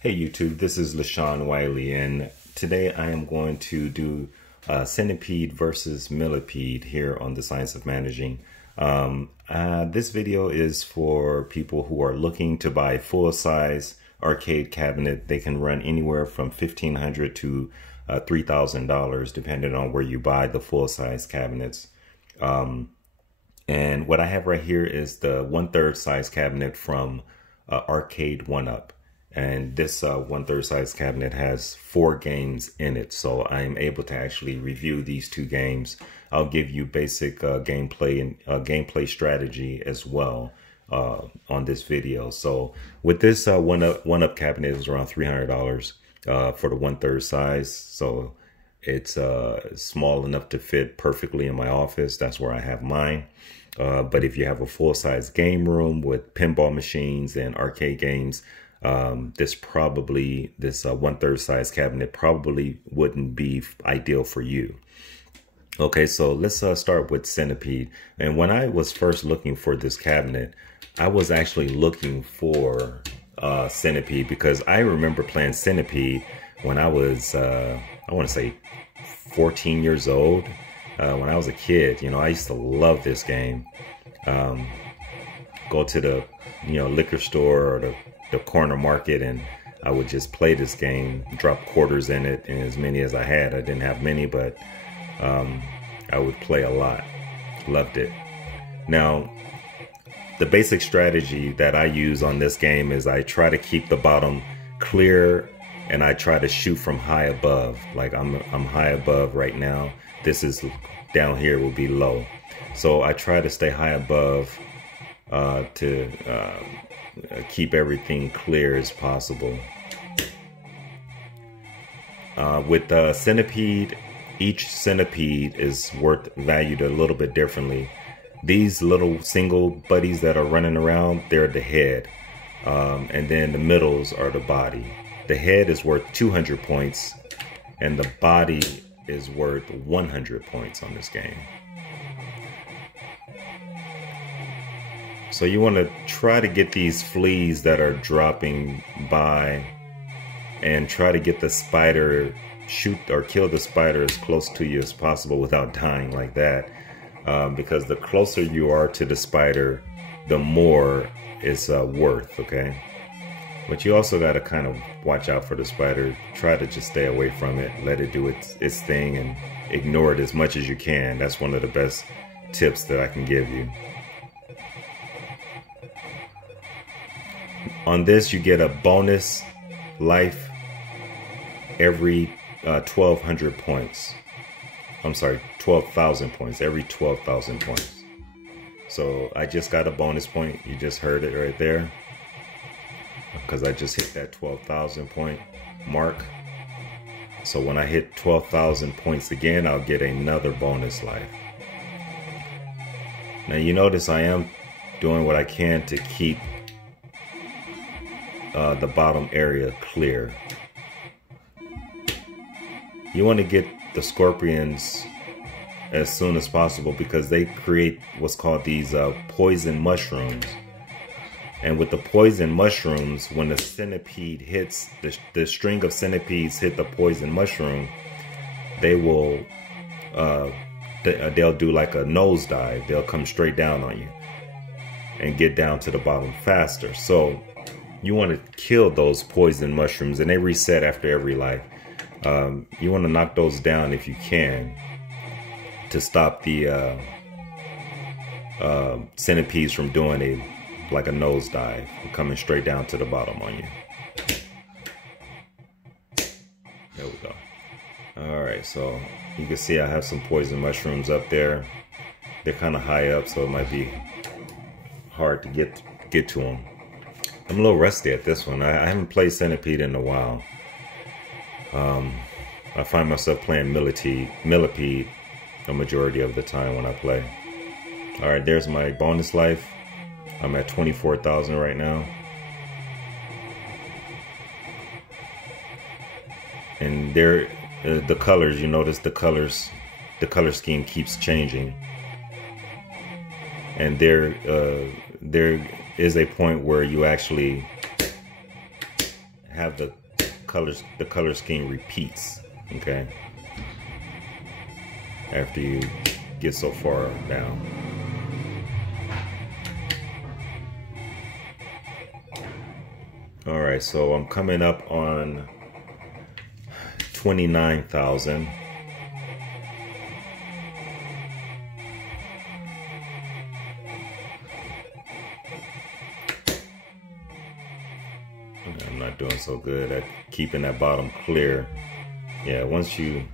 Hey YouTube, this is LaShawn Wiley, and today I am going to do Centipede versus Millipede here on the Science of Managing. This video is for people who are looking to buy full-size arcade cabinet. They can run anywhere from $1,500 to $3,000 depending on where you buy the full-size cabinets. And what I have right here is the 1/3 size cabinet from Arcade 1UP. And this 1/3 size cabinet has 4 games in it. So I am able to actually review these 2 games. I'll give you basic gameplay and gameplay strategy as well on this video. So with this 1UP cabinet, is around $300 for the 1/3 size. So it's small enough to fit perfectly in my office. That's where I have mine. But if you have a full-size game room with pinball machines and arcade games, this 1/3 size cabinet probably wouldn't be ideal for you. Okay, so let's start with Centipede. And when I was first looking for this cabinet, I was actually looking for Centipede because I remember playing Centipede when I was, I want to say 14 years old. When I was a kid, you know, I used to love this game. Go to the, liquor store or the corner market, and I would just play this game, drop quarters in it, and as many as I had. I didn't have many, but I would play a lot. Loved it. Now, the basic strategy that I use on this game is I try to keep the bottom clear, and I try to shoot from high above. Like I'm high above right now. This is down here will be low. So I try to stay high above to keep everything clear as possible. With Centipede, each Centipede is valued a little bit differently. These little single buddies that are running around, they're the head. And then the middles are the body. The head is worth 200 points and the body is worth 100 points on this game. So you want to try to get these fleas that are dropping by and try to get the spider, shoot or kill the spider as close to you as possible without dying like that. Because the closer you are to the spider, the more it's worth, okay? But you also got to kind of watch out for the spider. Try to just stay away from it. Let it do its thing and ignore it as much as you can. That's one of the best tips that I can give you. On this, you get a bonus life every 1,200 points. I'm sorry, 12,000 points. Every 12,000 points. So I just got a bonus point. You just heard it right there. Because I just hit that 12,000 point mark. So when I hit 12,000 points again, I'll get another bonus life. Now you notice I am doing what I can to keep the bottom area clear. You want to get the scorpions as soon as possible because they create what's called these poison mushrooms. And with the poison mushrooms, when the centipede hits, the string of centipedes hit the poison mushroom, they will, they'll do like a nosedive. They'll come straight down on you and get down to the bottom faster. So you want to kill those poison mushrooms, and they reset after every life. You want to knock those down if you can to stop the centipedes from doing like a nosedive, coming straight down to the bottom on you. There we go. All right, so you can see I have some poison mushrooms up there. They're kind of high up, so it might be hard to get to them. I'm a little rusty at this one. I haven't played Centipede in a while. I find myself playing Millipede a majority of the time when I play. All right, there's my bonus life. I'm at 24,000 right now. And there, the colors, you notice the color scheme keeps changing. And there is a point where you actually have the color scheme repeats, okay, after you get so far down. All right, so I'm coming up on 29,000. I'm not doing so good at keeping that bottom clear. Yeah, once the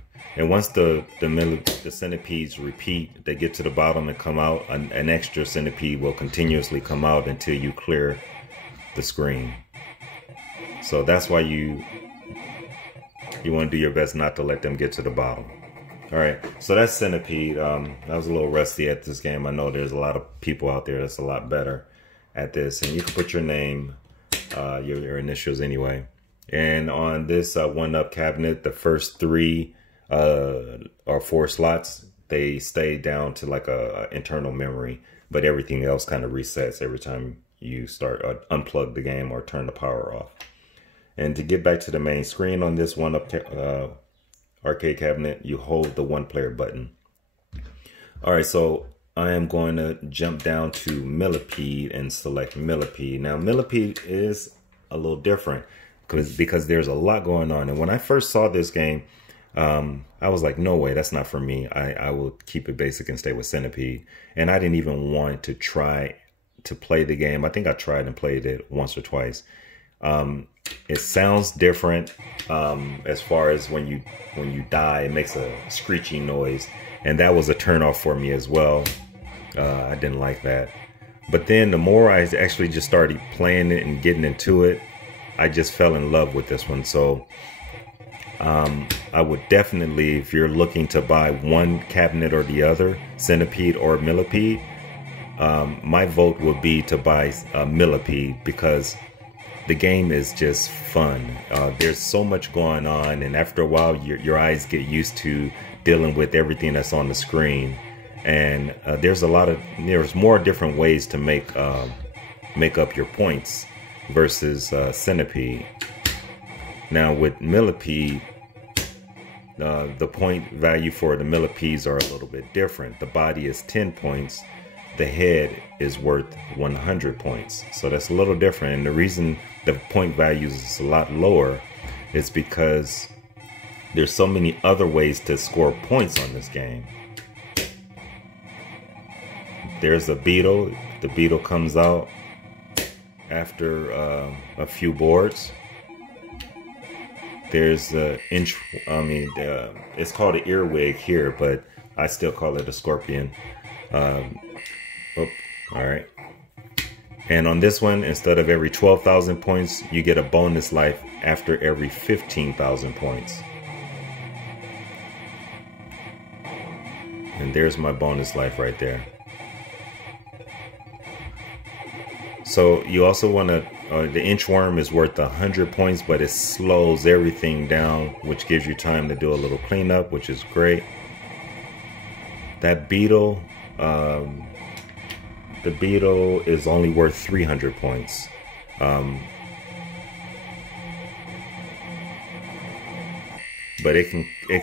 centipedes repeat, they get to the bottom and come out, an extra centipede will continuously come out until you clear the screen. So that's why you want to do your best not to let them get to the bottom. All right, so that's Centipede. I was a little rusty at this game. I know there's a lot of people out there that's a lot better at this, and you can put your name, your initials anyway. And on this one-up cabinet, the first 3 or 4 slots, they stay down to like a internal memory, but everything else kind of resets every time you start unplug the game or turn the power off. And to get back to the main screen on this one-up arcade cabinet, you hold the 1-player button. All right, so I am going to jump down to Millipede and select Millipede. Now, Millipede is a little different because there's a lot going on. And when I first saw this game, I was like, no way, that's not for me. I will keep it basic and stay with Centipede. And I didn't even want to try to play the game. I think I tried and played it once or twice. It sounds different as far as when you die, it makes a screeching noise, and that was a turnoff for me as well. I didn't like that. But then the more I actually just started playing it and getting into it, I just fell in love with this one. So I would definitely, if you're looking to buy one cabinet or the other, Centipede or Millipede, my vote would be to buy Millipede, because the game is just fun. There's so much going on, and after a while your eyes get used to dealing with everything that's on the screen. And there's more different ways to make up your points versus Centipede. Now with Millipede, the point value for the Millipedes are a little bit different. The body is 10 points. The head is worth 100 points. So that's a little different. And the reason the point values is a lot lower is because there's so many other ways to score points on this game. There's a beetle. The beetle comes out after a few boards. There's it's called an earwig here, but I still call it a scorpion. All right. And on this one, instead of every 12,000 points, you get a bonus life after every 15,000 points. And there's my bonus life right there. So you also want to, the inchworm is worth 100 points, but it slows everything down, which gives you time to do a little cleanup, which is great. That beetle, the beetle is only worth 300 points. But it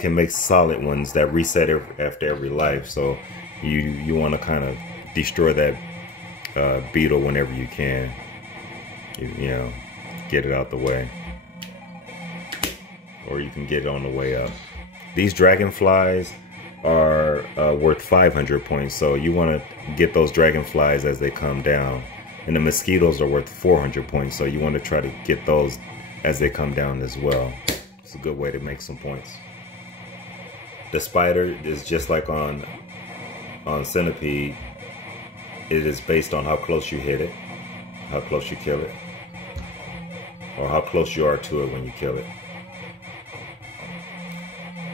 can make solid ones that reset after every life. So you want to kind of destroy that beetle whenever you can. You know, get it out the way, or you can get it on the way up. These dragonflies are worth 500 points, so you want to get those dragonflies as they come down. And the mosquitoes are worth 400 points, so you want to try to get those as they come down as well. It's a good way to make some points. The spider is just like on Centipede. It is based on how close you hit it, how close you kill it, or how close you are to it when you kill it.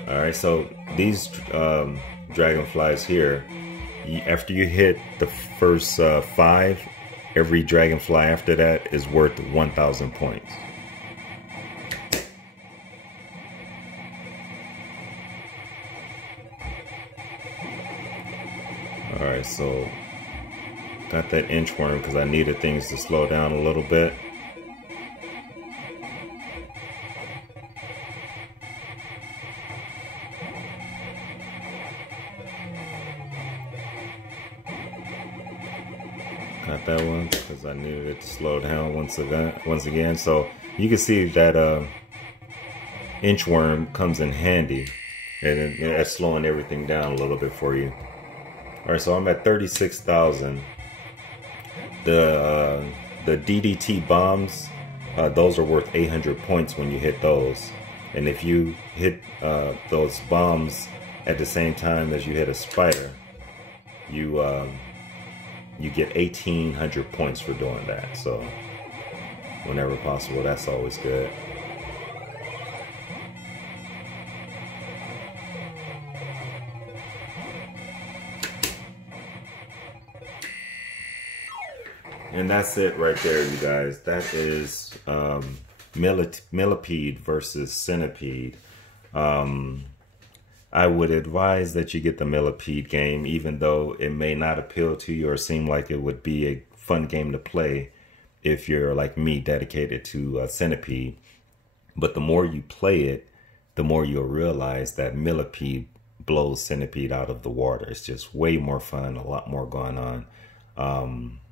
Alright, so these dragonflies here, after you hit the first 5, every dragonfly after that is worth 1,000 points. Alright, so got that inchworm because I needed things to slow down a little bit. Got that one because I needed it to slow down once again. So you can see that inchworm comes in handy, and that's slowing everything down a little bit for you. All right, so I'm at 36,000. The DDT bombs, those are worth 800 points when you hit those. And if you hit those bombs at the same time as you hit a spider, you get 1,800 points for doing that. So whenever possible, that's always good. And that's it right there, you guys. That is Millipede versus Centipede. I would advise that you get the Millipede game, even though it may not appeal to you or seem like it would be a fun game to play if you're like me, dedicated to Centipede. But the more you play it, the more you'll realize that Millipede blows Centipede out of the water. It's just way more fun, a lot more going on.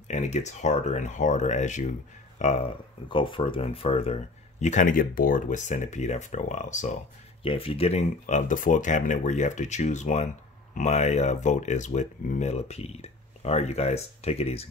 And it gets harder and harder as you go further and further. You kind of get bored with Centipede after a while. So yeah, if you're getting the full cabinet where you have to choose one, my vote is with Millipede. All right, you guys, take it easy.